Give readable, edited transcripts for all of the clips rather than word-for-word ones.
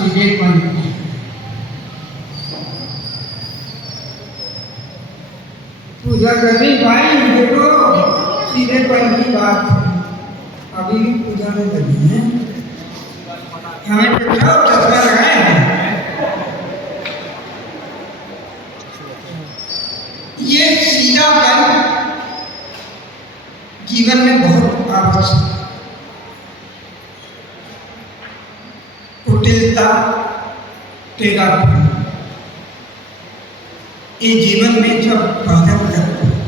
सीधेपन। पूजा करनी भाई, देखो सीधेपन की बात है। अभी भी पूजा में लगी है, हमें चश्मा लगाए हैं। ये सीधापन जीवन में बहुत आवश्यक है। कुटिलता, टेढ़ापन ये जीवन में जब बाधक करते हैं।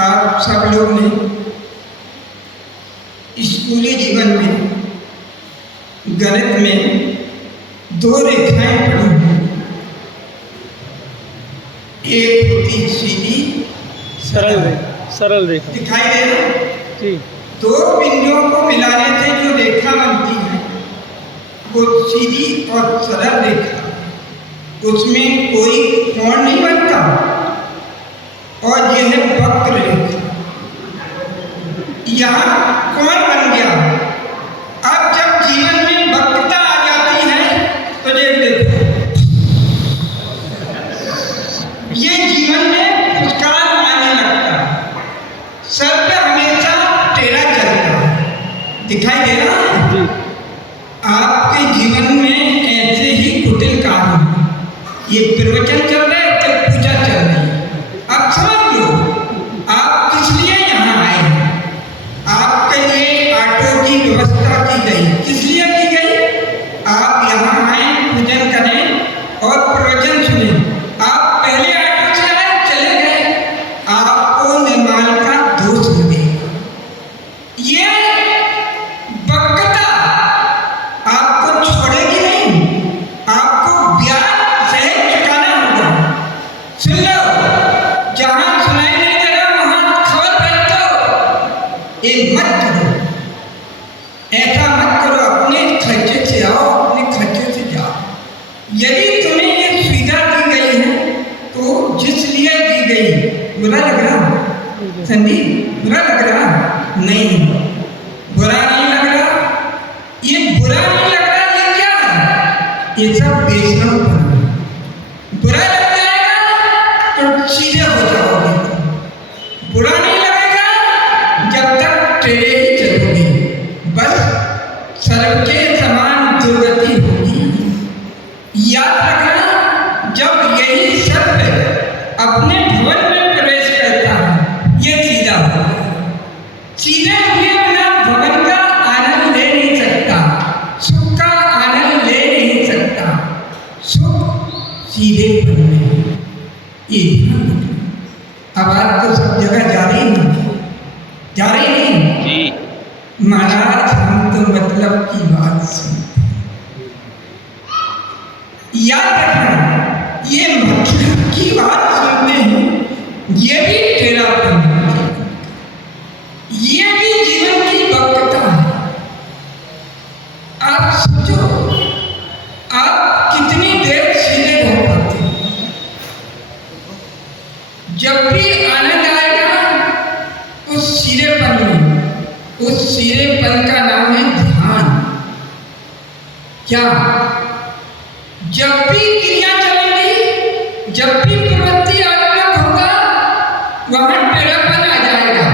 आप सब लोग ने स्कूली जीवन में गणित में 2 रेखाएं पढ़ी हैं। एक होती सीधी सरल रेखा दिखाई दे रहा जी। 2 बिंदुओं को मिलाने से जो रेखा बनती है वो सीधी और सरल रेखा, उसमें कोई कोण नहीं बनता, और यह है वक्र रेखा। यहाँ कोण बन गया। अब जब जीवन में वक्रता आ जाती है तो देखो ये जीवन में फुसकान आने लगता है, सर पे हमेशा टेढ़ा चलता है। दिखाई दे रहा है? आपके जीवन में ऐसे ही कुटिल काम है। ये प्रवचन चल रहा है, कल पूजा चल रही है। आप समझ लो आप किस लिए यहाँ आए। आपके लिए ऑटो की व्यवस्था की गई, किस लिए की गई? आप यहाँ आए, पूजन करें और प्रवचन सुने। आप पहले ऑटो से आए, चले गए, आपको निर्माण का दोष लगेगा। ये वक्रता आपको छोड़ेगी नहीं, आपको ब्याज सहित चुकाना होगा। सुन लो, जहां सुनाई नहीं दे रहा वहां खबर भेज दो। ये मत करो, ऐसा मत करो। अपने खर्चे से आओ, अपने खर्चे से जाओ। यदि तुम्हें ये सुविधा दी गई है तो जिस लिए दी गई, बुरा लग रहा संदीप? बुरा लग रहा नहीं, बुरा नहीं लग रहा। ये बुरा नहीं लग रहा, ये क्या है? ये सब बेशरम है। बुरा लग जाएगा तो सीधे हो जाओगे, बुरा नहीं लगेगा जब तक टेढ़े ही चलोगे, बस सर्व के समान दुर्गति होगी। याद रखना, जब यही सर्प अपने भवन में प्रवेश करता है, ये सीधा होगा। सीधे हुए बिना भवन का आनंद ले नहीं सकता, सुख का आनंद ले नहीं सकता। सुख सीधे बनने, ये ध्यान रखना। अब आपको सब जगह जा रही नहीं जी। महाराज हम तो मतलब की बात सुनते हैं। याद रखना, ये मतलब की बात सुनते हैं, ये भी टेढ़ापन है, ये भी जीवन की वक्रता है। आप सोचो, आप कितनी देर सीधे रह पाते हैं? जब भी आनंद आएगा उस सीधेपन में, उस सीधेपन का नाम है ध्यान। क्या? जब भी क्रिया चलेगी, जब भी प्रवृत्ति आत्मक होगा, वहां टेढ़ापन आ जाएगा।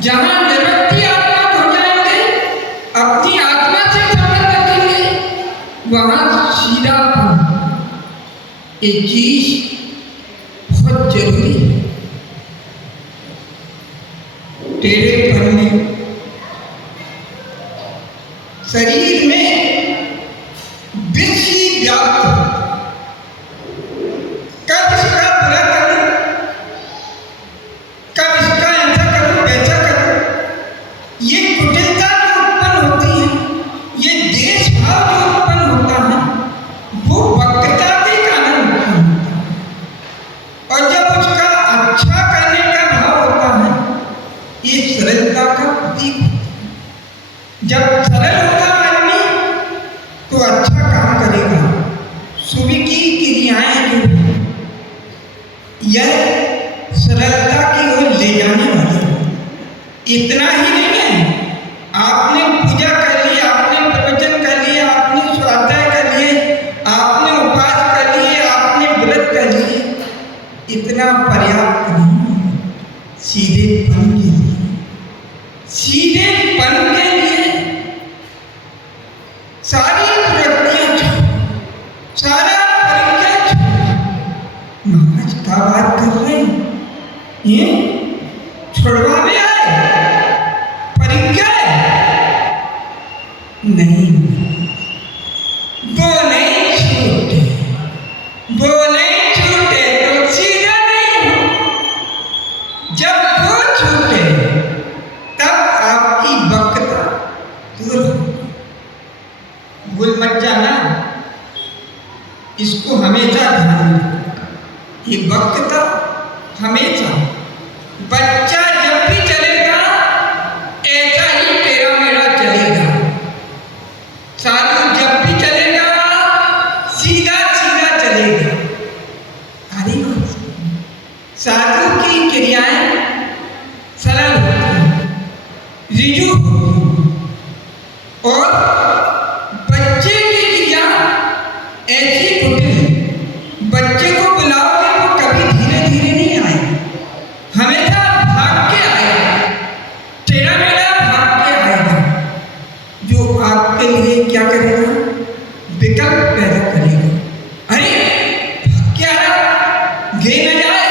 जहां निवृत्ति आत्मक हो जाएंगे, अपनी आत्मा से संबंध रखेंगे, वहां सीधापन। एक चीज बहुत जरूरी है। टेढ़ेपन में शरीर में विष ही व्याप्त है। कब इसका बुरा करूं, कब इसका ऐसा करूं, वैसा करूं, ये कुटिलता जो उत्पन्न होती है, ये देश भाव जो उत्पन्न होता है, वो वक्रता के कारण उत्पन्न होता है। और जब उसका अच्छा करने का भाव होता है, ये सरलता का प्रतीक होता है। जब सरल होगा आदमी तो अच्छा काम करेगा। शुभ की क्रियाएं जो हैं, यह सरलता की ओर ले जाने वाली है। इतना ही नहीं है, आपने पूजा कर ली, आपने प्रवचन कर लिया, सीधेपन के लिए, सीधेपन के लिए सारी प्रवृत्तियां छोड़, सारा परिचय छोड़। महाराज क्या बात कर रहे हैं? ये छोड़वा में आए परिज्ञा नहीं, वो नहीं छूटे, वो नहीं छूटे तो सीधा नहीं हो। जब वो छूटे तब आपकी वक्रता दूर हो। भूल मत जाना, इसको हमेशा ध्यान में रखना। ये वक्रता हमेशा, बच्चा जब भी चलेगा ऐसा ही तेरा मेरा चलेगा। साधु जब भी चलेगा सीधा सीधा चलेगा। अरे साधु की क्रियाएं सरल होती हैं, ऋजु होती हैं, और बच्चे की क्रिया ऐसी कुटिल। बच्चे को बुलाओगे वो कभी धीरे धीरे नहीं आएगा, हमेशा भाग के आएगा, तेरा मेरा भाग के आएगा। जो आपके लिए क्या करेगा? विकल्प पैदा करेगा। अरे क्या गिर न जाए,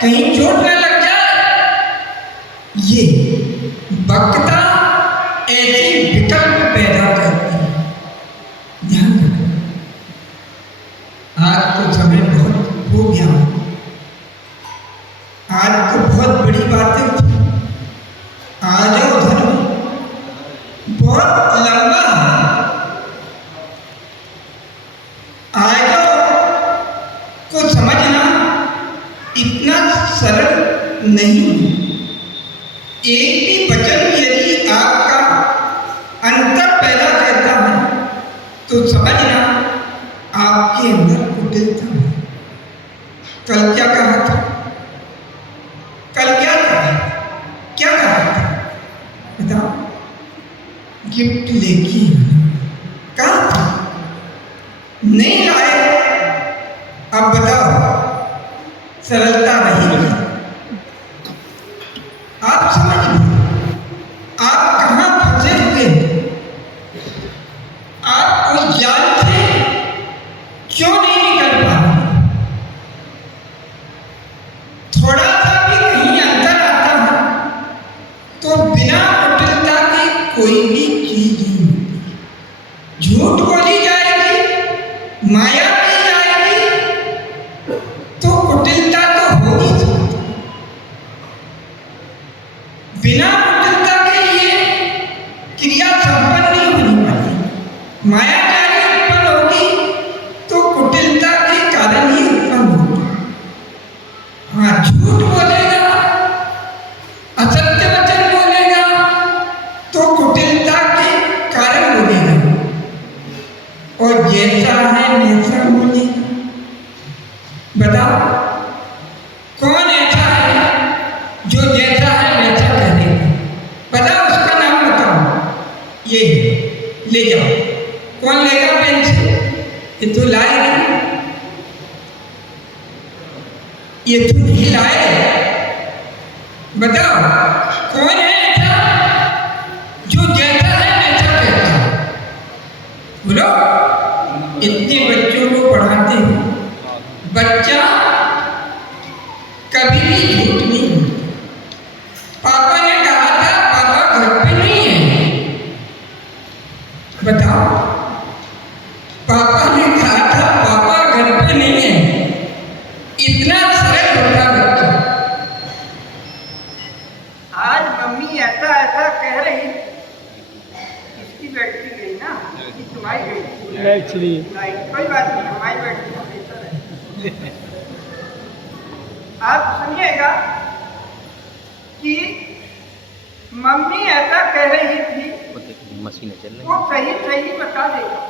कहीं चोट न लग जाए। ये वक्रता ऐसे विकल्प पैदा करती है, ध्यान रखना। आज तो समय बहुत हो गया, आज तो बहुत बड़ी बातें थी। आ जाओ धर्म बहुत लंबा है, आ जाओ को समझना इतना सरल नहीं। एक भी वचन यदि आपका अंतर पैदा करता है तो समझना आपके अंदर कुटिलता है। कल क्या कहा था? कल क्या कहा? क्या कहा था बताओ? गिफ्ट लेके कहा था, नहीं लाए। अब बताओ सरलता नहीं है। आप समझ लो आप कहाँ फंसे हुए हैं। आप उस जाल से क्यों नहीं निकल पा रहे? थोड़ा सा भी कहीं अंतर आता है तो बिना कुटिलता के कोई भी चीज नहीं होती। झूठ बोली जाएगी, माया की जाएगी तो कुटिलता तो हो ही सकती। बिना कुटिलता के ये क्रिया संपन्न नहीं होनी पाती। माया कार्य उत्पन्न होगी तो कुटिलता के कारण ही उत्पन्न होगी। हाँ, झूठ बोलेगा, असत्य वचन बोलेगा तो कुटिलता के कारण बोलेगा, और जैसा है वैसा बोलेगा। बताओ कौन ऐसा है जो जैसा है वैसा कहेगा? बताओ उसका नाम बताओ। ये ले जाओ, कौन लेगा पेन से? ये तो लाए नहीं, ये तो नहीं लाए। बताओ कौन है ऐसा जो जैसा है वैसा कहता है? बोलो। इतने बच्चों को पढ़ाते हो, बच्चा कभी भी झूठ नहीं बोलता। पापा ने कहा था पापा घर पे नहीं है। बताओ, पापा ने कहा था पापा घर पे नहीं है। इतना सरल होता बच्चा। आज मम्मी ऐसा ऐसा कह रही, इसकी बेटी गई ना, कि तुम्हारी बेटी नहीं, कोई बात नहीं, हमारी बेटी को बेहतर है। आप सुनिएगा कि मम्मी ऐसा कह रही थी, मशीन चल रही, वो सही सही बता देगा।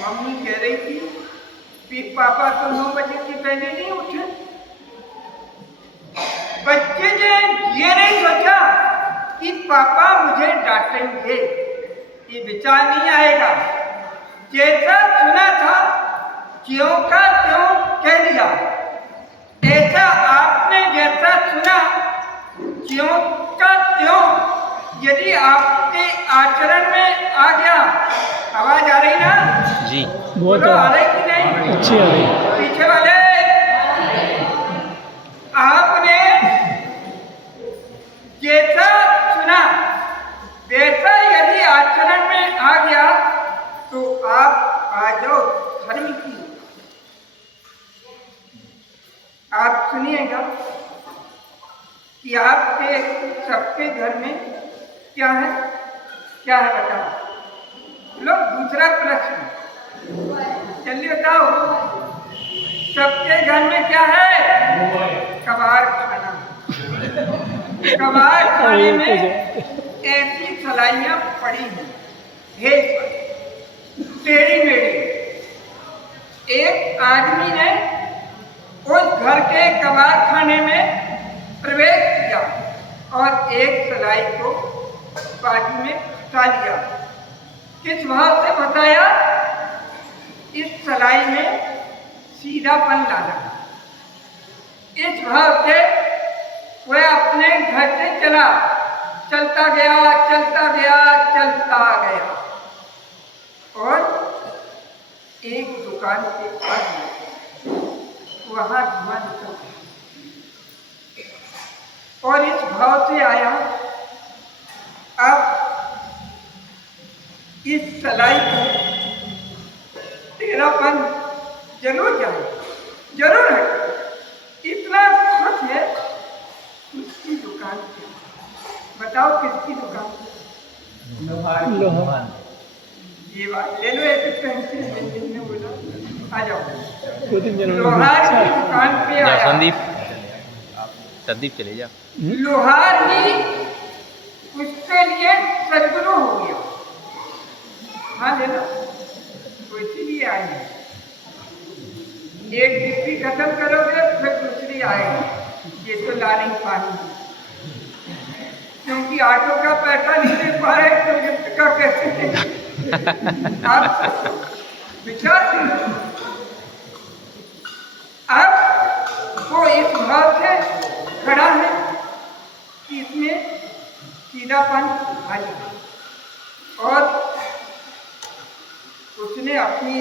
मम्मी कह रही थी कि पापा तो 9 बजे से पहले नहीं उठे। बच्चे ने ये नहीं सोचा कि पापा मुझे डांटेंगे, ये विचार नहीं आएगा। जैसा सुना था ज्यों का त्यों कह दिया। त्यों का त्यों यदि आपके आचरण में आ गया, आवाज आ रही ना जी बहुत बोलो, आ रही कि नहीं? अच्छी आ रही। पीछे वाले आपने जैसा सुना वैसा यदि आचरण में आ गया तो आप आ जाओ धर्म की। आप सुनिएगा कि आपके सबके घर में क्या है, क्या है बताओ। लो दूसरा प्रश्न, चलिए बताओ, सबके घर में क्या है? कबाड़ खाना। कबाड़ खाने में ऐसी सलाइयां पड़ी हैं, टेढ़ी मेढ़ी। एक आदमी ने उस घर के कबाड़ खाने में प्रवेश किया और एक सलाई को बाजू में फंसा लिया। किस भाव से बताया? इस सलाई में सीधापन लाना। इस भाव से वह अपने घर से चलता गया, चलता गया, चलता गया और एक दुकान के पास वहां धुआं निकल और इस भाव से आया, अब इस सलाई को तेरापन जरूर जाए, जरूर है। इतना खुश है उसकी दुकान पे। बताओ किसकी दुकान पे? लोहा। ये बात ले लो, एक पेंसिल पेंसिल में बोला, आ जाओ। दो तीन जन लोहार की दुकान पे जा आया। संदीप चले जा। लोहार ही उसके लिए सदगुरु हो गया। हाँ लेना, तो इसीलिए आई है। एक डिग्री खत्म करोगे फिर दूसरी आएगी। ये तो ला नहीं पानी, क्योंकि ऑटो का पैसा नहीं दे पा रहे तो गिफ्ट का कैसे? आप विचार करो। अब वो इस भाव से खड़ा है कि इसमें सीधापन आ जाए और उसने अपनी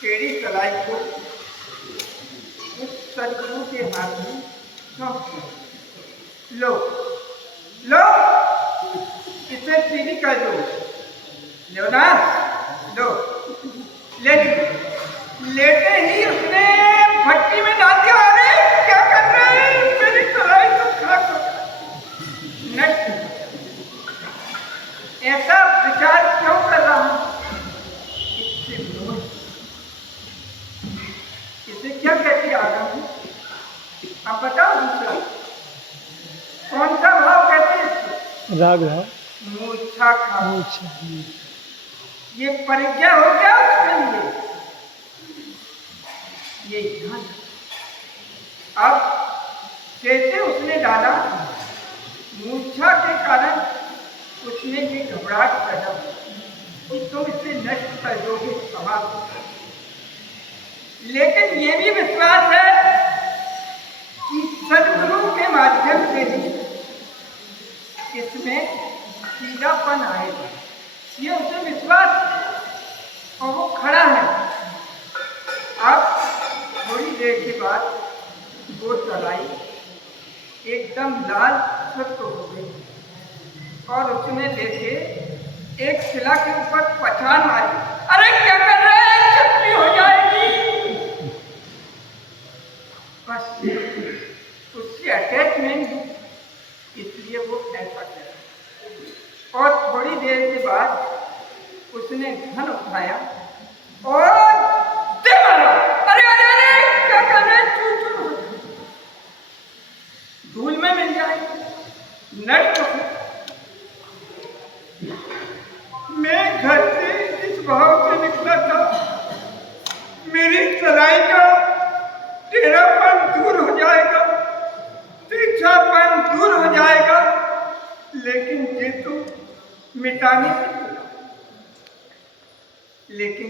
टेढ़ी कलाई को उस सदगुरु के हाथ में सौंप दिया। लो लो, इसे सीधी कर दो। लो ना, लो, ले ली। लेते ही उसने भट्टी में डाल दिया। अरे क्या कर रहे हैं? मेरी कलाई तो खराब हो गई, नष्ट। ऐसा विचार क्यों कर रहा हूं? इसे क्या कहती आदमी? आप बताओ दूसरा कौन सा भाव कहते हैं? राग है। मूर्छा खा। अच्छा। ये परिज्ञा हो गया उसके लिए। ये ध्यान। अब जैसे उसने डाला, मूर्छा के कारण उसने ये घबराहट पैदा कि तुम इसे नष्ट कर दोगे, समाप्त। लेकिन ये भी विश्वास है कि सदगुरु के माध्यम से ही इसमें सीधापन आएगा। ये उसे विश्वास है और वो खड़ा है। अब थोड़ी देर के बाद वो सलाई एकदम लाल सुर्ख हो गई और उसने लेके एक शिला के ऊपर पछाड़ मारी। अरे क्या कर रहे हैं? चटनी हो जाएगी। बस उससे अटैचमेंट, इसलिए वो ऐसा किया। और थोड़ी देर के बाद उसने धन उठाया और दे मारा। अरे अरे अरे क्या कर रहे हैं? चूर धूल में मिल जाए, नष्ट हो। मैं घर से इस भाव से निकला था, मेरी सलाई का टेढ़ापन दूर हो जाएगा, तिरछापन दूर हो जाएगा, लेकिन ये तो मिटाने से मिला। लेकिन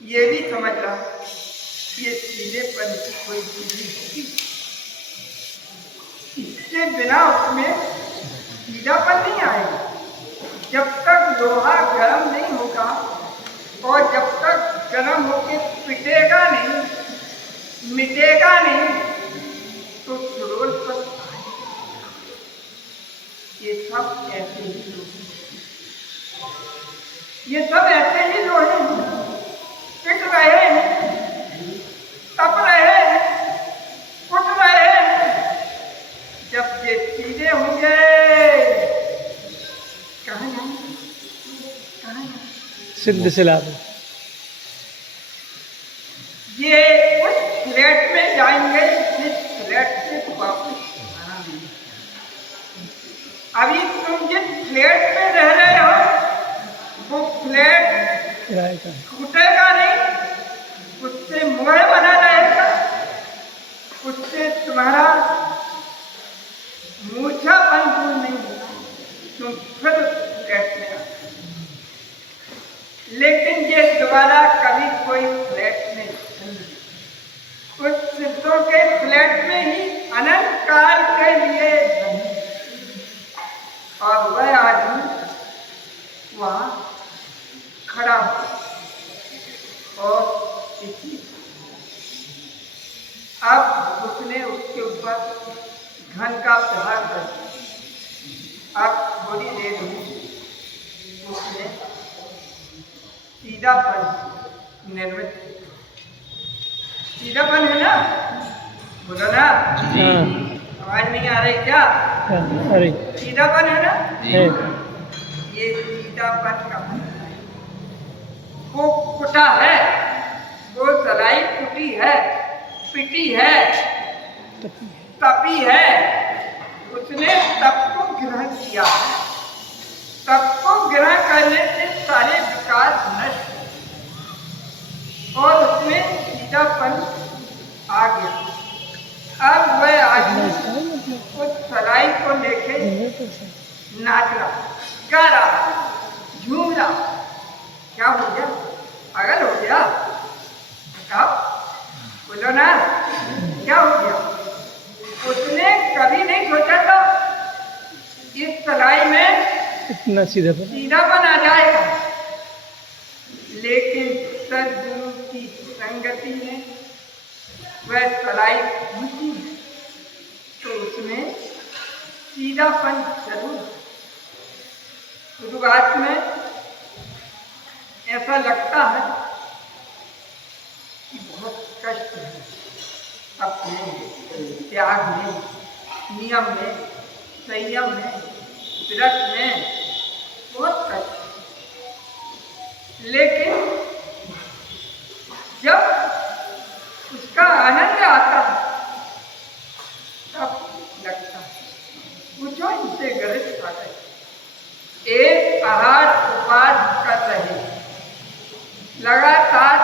ये भी समझ रहा ये सीधेपन की कोई चीज होगी, इससे इसके बिना उसमें सीधापन नहीं आएगा। जब तक लोहा गर्म नहीं होगा और जब तक गर्म होके पिटेगा नहीं, मिटेगा नहीं, तो सुरोल पर ये सब ऐसे ही लोहे, ये सब ऐसे ही लोहे पिट रहे हैं, तप रहे हैं, कुट रहे हैं। जब ये सीधे होंगे कहाँ जाएंगे, कहाँ जाएंगे? सिद्ध सिलाब ये उस फ्लैट में जाएंगे जिस फ्लैट से वापस आना नहीं। अभी तुम जिस फ्लैट में रह रहे हो वो फ्लैट किराए का टूटेगा नहीं, उससे मोह बना रहेगा, उससे तुम्हारा मूर्छापन दूर नहीं होगा, तुम फिर फ्लैट में आ। लेकिन ये दोबारा कभी कोई फ्लैट नहीं, उस सिद्धों के फ्लैट में ही अनंत काल के लिए बने। और वह आदमी वहाँ खड़ा हो और इसी अब उसने उसके ऊपर घन का प्रहार कर दिया। अब थोड़ी देर में उसने सीधापन निर्मित किया। सीधापन है ना, बोलो ना, हाँ आवाज नहीं आ रही क्या? हाँ, अरे सीधापन है ना, है ये सीधापन का मतलब है। वो कुटा है, वो सलाई कुटी है, पिटी है, तपी है, उसने तप को ग्रहण किया है। तप को ग्रहण करने से सारे विकार नष्ट और उसमें सीधापन आ गया। अब वह आदमी उस सलाई को लेके नाच रहा, गा रहा, झूम रहा। क्या हो गया? पागल हो गया? कब? बोलो ना, क्या हो गया? उसने कभी नहीं सोचा था इस सलाई में इतना सीधा सीधापन आ जाएगा, लेकिन सद्गुरु की संगति में वह सलाई पहुंची तो उसमें सीधापन जरूर। शुरुआत में ऐसा लगता है कि बहुत कष्ट है, अपने त्याग में, नियम में, संयम में, व्रत में बहुत कष्ट। लेकिन जब उसका आनंद आता है तब लगता है। पूछो इनसे गणित आता है। एक आहार उपवास कर रहे लगातार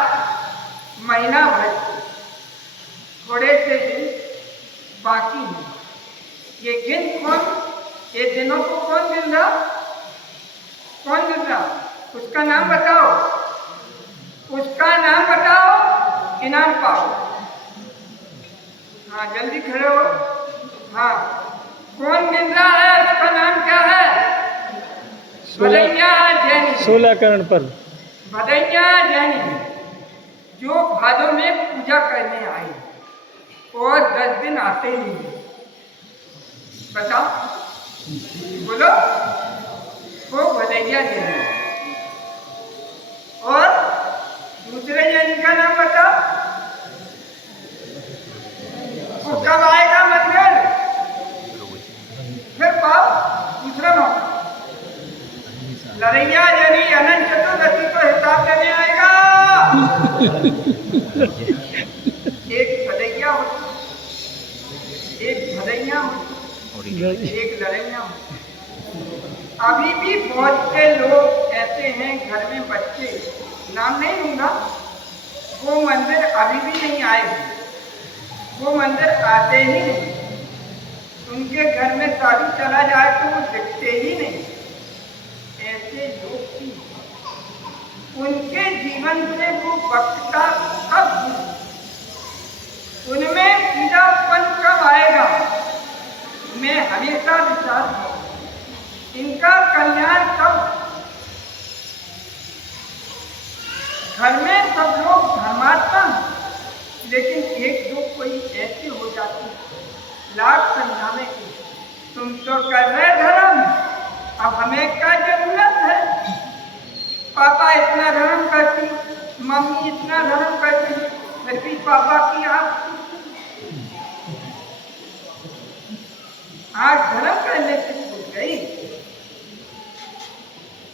महीना भर, थोड़े से दिन बाकी हैं। ये गिन कौन, ये दिनों को कौन गिन रहा? कौन गिन रहा? उसका नाम बताओ, उसका नाम बताओ, इनाम पाओ। हाँ जल्दी खड़े हो। हाँ कौन गिन रहा है? उसका नाम क्या है? भदैया जैनी। 16 करण पर भदैया जैनी जो भादों में पूजा करने आए और 10 दिन आते नहीं। बताओ, बोलो। वो भदैया जैनी। और दूसरे जैनी का नाम बताओ। वो कब आएगा मंदिर? फिर पाओ दूसरा मौका। लड़ैया जैनी अनंत चतुर्दशी को हिसाब देने आएगा। एक भदैया होती, एक भदैया होती, एक लड़ैया होती। अभी भी बहुत से लोग ऐसे हैं, घर में बच्चे, नाम नहीं लूंगा, वो मंदिर अभी भी नहीं आए, वो मंदिर आते ही नहीं। उनके घर में शादी चला जाए तो वो दिखते ही नहीं। ऐसे लोग भी उनके जीवन से वो वक्ता कब गुजरे? उनमें सीधापन कब आएगा? मैं लाख समझाने की, तुम तो कर रहे धर्म, अब हमें क्या जरूरत है? पापा इतना धर्म करती, मम्मी इतना धर्म करती, फिर भी पापा की आँख धर्म करने से छूट गई।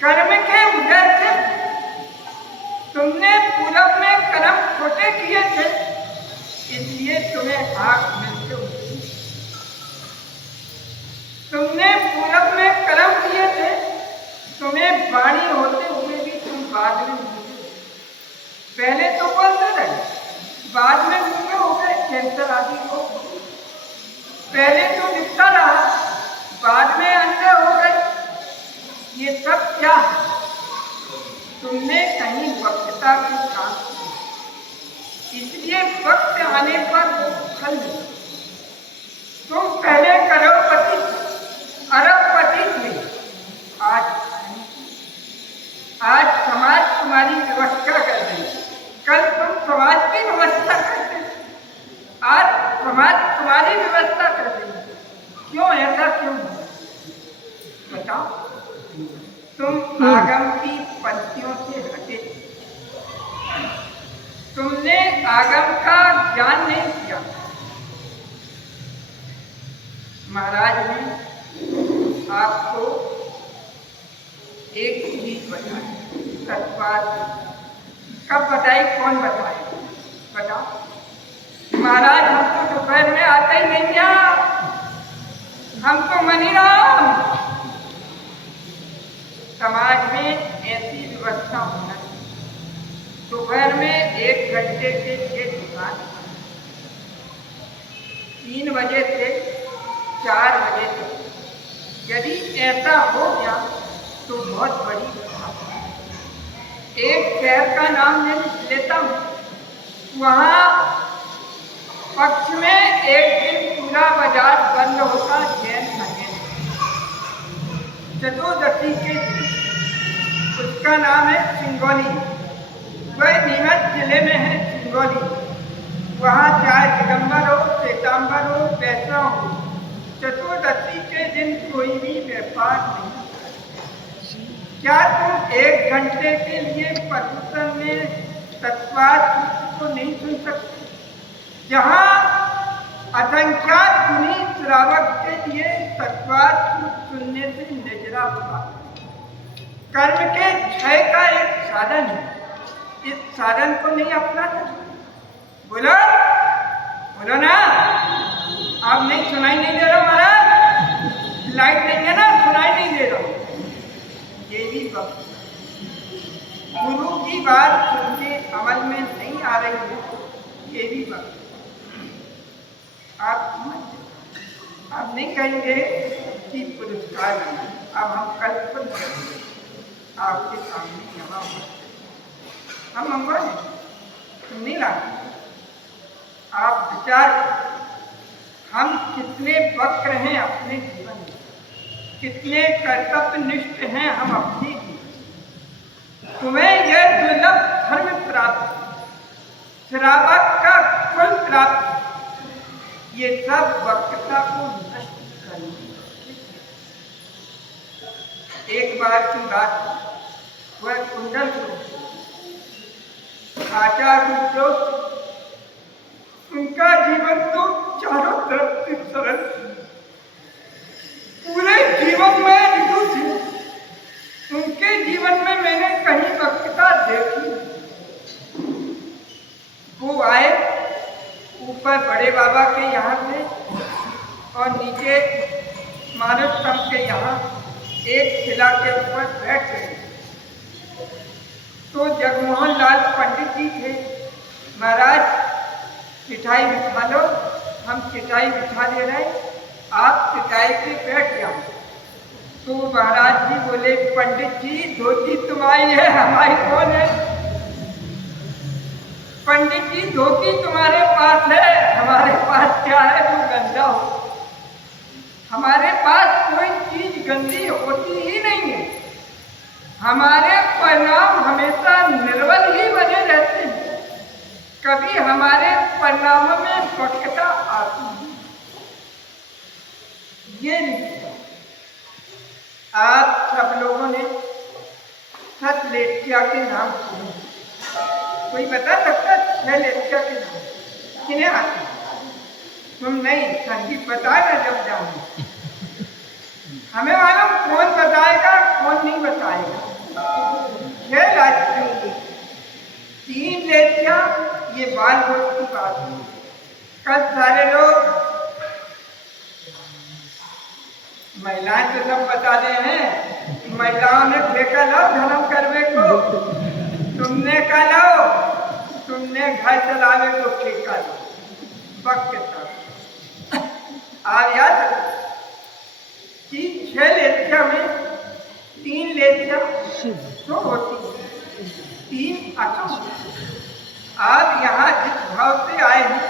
कर्म के उदय से तुमने पूरब में कर्म छोटे किए थे, इसलिए तुम्हें आँख मिलते हुए। तुमने पूरब में कर्म किए थे, तुम्हें वाणी होते हुए भी तुम बाद में मूंगे। पहले तो बोलते रहे, बाद में मूंगे हो गए, कैंसर आदि हो। पहले तो दिखता रहा, बाद में अंधे हो गए। ये सब क्या है? तुमने कहीं वक्तता की काम की, इसलिए वक्त आने पर वो फल मिले। तुम पहले करोड़पति अरबपति थे, आज समाज तुम्हारी व्यवस्था कर रही, कल तुम समाज की व्यवस्था करते, आज समाज तुम्हारी व्यवस्था कर रही। क्यों ऐसा क्यों बताओ? तुम आगम की पंक्तियों से हटे, तुमने आगम का ज्ञान नहीं किया। महाराज ने आपको एक चीज बताई, सत्वाद। कब बताई, कौन बताए? बताओ। महाराज हम तो दोपहर में आते ही नहीं हैं, हम तो मनीराम। समाज में ऐसी व्यवस्था होना चाहिए, दोपहर में 1 घंटे के लिए दुकान, 3 बजे से 4 बजे तक। यदि ऐसा हो गया तो बहुत बड़ी बात है। एक शहर का नाम मैं लेता हूँ, वहाँ पक्ष में एक दिन पूरा बाजार बंद होता, जैन महीने चतुर्दशी के दिन। उसका नाम है सिंगोली, वह नीमच जिले में है सिंगोली। वहाँ चाहे दिगंबर हो, श्वेतांबर हो, वैष्णव हो, चतुर्दशी के दिन कोई भी व्यापार नहीं। क्या तुम 1 घंटे के लिए प्रदूषण में तत्वाद को नहीं सुन सकते? जहाँ असंख्यात गुनी श्रावक के लिए तत्वाद सुनने से नजरा हुआ। कर्म के क्षय का एक साधन है, इस साधन को नहीं अपना सकते। बोलो बोलो ना, आप नहीं सुनाई नहीं दे रहा महाराज, लाइट नहीं है ना, सुनाई नहीं दे रहा। ये भी वक्त गुरु की बात सुनके अमल में नहीं आ रही है, ये भी वक्त। आप नहीं कहेंगे कि पुरस्कार नहीं, अब हम कल पर आपके सामने यहाँ हम मंगवा नहीं लाते। आप विचार, हम कितने वक्र हैं अपने जीवन में, कितने कर्तव्यनिष्ठ हैं हम अपने जीवन। तुम्हें यह दुर्लभ धर्म प्राप्त, श्रावक का फल प्राप्त, ये सब वक्रता को नष्ट करने। एक बार की बात, वह कुंडल आचार्य, उनका जीवन तो चारों तरफ से सरल, पूरे जीवन में ऋतु थे। उनके जीवन में मैंने कहीं वक्रता देखी। वो आए ऊपर बड़े बाबा के यहाँ से और नीचे मानव संघ के यहाँ एक शिला के ऊपर बैठ गए। तो जगमोहन लाल पंडित जी थे। महाराज चिटाई बिछा लो, हम चिटाई बिछा दे रहे, आप चिटाई पे बैठ जाओ। तो महाराज जी बोले, पंडित जी धोती तुम्हारी है, हमारी कौन है? पंडित जी धोती तुम्हारे पास है, हमारे पास क्या है जो गंदा हो? हमारे पास कोई चीज गंदी होती ही नहीं है। हमारे परिणाम हमेशा निर्बल ही बने रहते हैं, कभी हमारे परिणामों में वक्रता आती है। ये रिश्ता आप सब लोगों ने सत लेखिया के नाम सुने। कोई बता सकता है लेखिया के नाम किन्हें आते? तुम नहीं, संगीत बताएगा जब जाऊंगी। हमें मालूम कौन बताएगा कौन नहीं बताएगा। छह राज्यों 3 लेखिया, ये बाल भोज की बात है। कल सारे लोग महिलाएं तो सब बताते हैं, महिलाओं ने फेंका लाओ धर्म करवे को, तुमने कहा लाओ, तुमने घर चलावे को ठेका लो। वक्त तक आप याद कि 6 लेखिया में 3 लेखिया तो होती, 3 अशुभ। आप यहाँ जिस भाव से आए हैं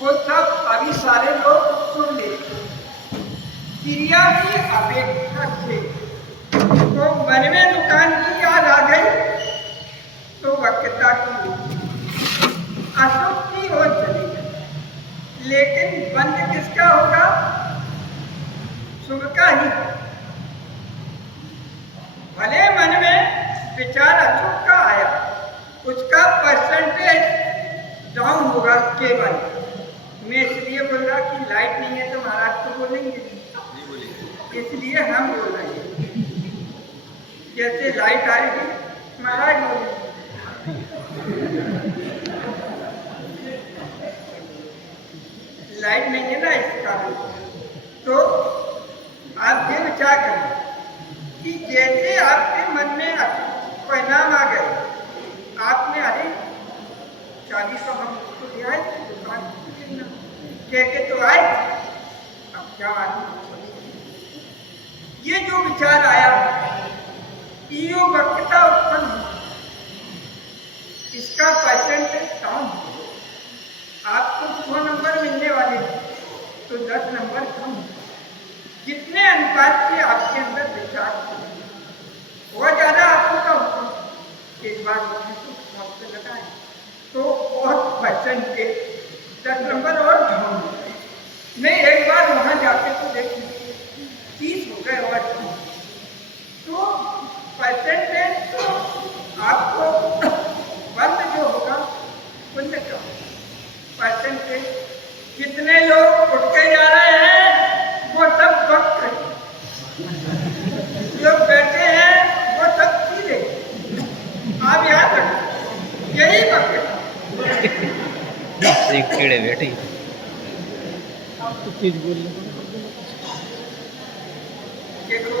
वो सब अभी सारे लोग सुन लेते। क्रिया की अपेक्षा से तो मन में दुकान की याद आ गई तो वक्रता की अशुभ की ओर चली गई। लेकिन बंद किसका होगा? शुभ का ही। भले मन में विचार अशुभ का आया, उसका परसेंटेज डाउन होगा केवल। मैं इसलिए बोल रहा कि लाइट नहीं है तो महाराज तो बोलेंगे, इसलिए हम बोल रहे हैं। जैसे लाइट आएगी महाराज बोलेंगे। लाइट नहीं है ना, इस कारण। तो आप ये विचार करें कि जैसे आपके मन में परिणाम आ गए, आपने अरे शादी तो हम उसको दिया है, दुकान कह के तो आए, अब क्या आदमी। ये जो विचार आया, ये वक्रता उत्पन्न हुई, इसका परसेंटेज डाउन हो। आपको 100 नंबर मिलने वाले तो 10 नंबर कम। जितने अनुपात से आपके अंदर विचार और ज़्यादा आपको कम, एक बार आपसे लगाए तो और परसेंटेज 10 नंबर और डाउन। नहीं, एक बार वहाँ जाके तो देखिए 30 हो गए और तो परसेंटेज तो आपको बंद जो होगा उनसे कम परसेंटेज। कितने लोग उठ के जा रहे हैं वो सब वक्त है, जो बैठे हैं वो सब सीधे। आप याद रखें, यही वक्त है। एक कीड़े बैठे तो चीज बोल देखो,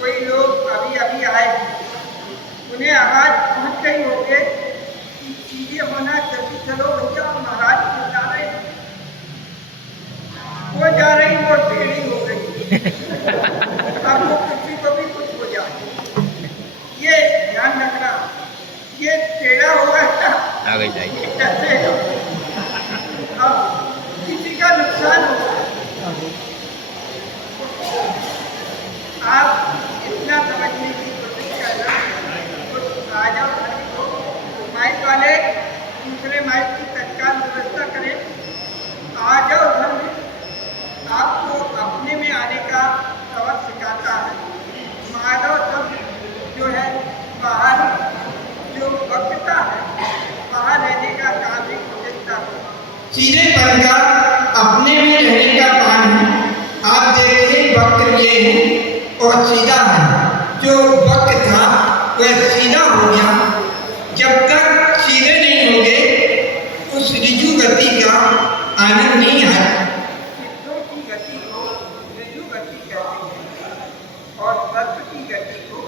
कोई लोग अभी अभी आए, उन्हें आवाज पहुंच गई होगी कि चीजें होना, जल्दी चलो भैया महाराज को जा रहे हैं। वो जा रही, वो टेढ़ी हो गई। अब वो किसी को भी कुछ हो जाए, ये ध्यान रखना। ये टेढ़ा होगा आ गई जाएगी। कैसे अब किसी का नुकसान होगा। आप इतना समझने की कोशिश करना। तो आ जाओ, माइक वाले दूसरे माइक की तत्काल व्यवस्था करें। आ जाओ घर में, आपको अपने में आने का सबक सिखाता है। माधव सब जो है बाहर जो वक्रता है, बाहर रहने का काम भी खोजता है। सीधेपन का अपने में रहने का काम है। आप देखिए वक्र ये है और सीधा है। जो वक्र था वह सीधा हो गया। जब तक सीधे नहीं होंगे उस ऋजु गति का आनंद नहीं है। सिद्धों की गति को ऋजु गति कहते हैं और सत्व की गति को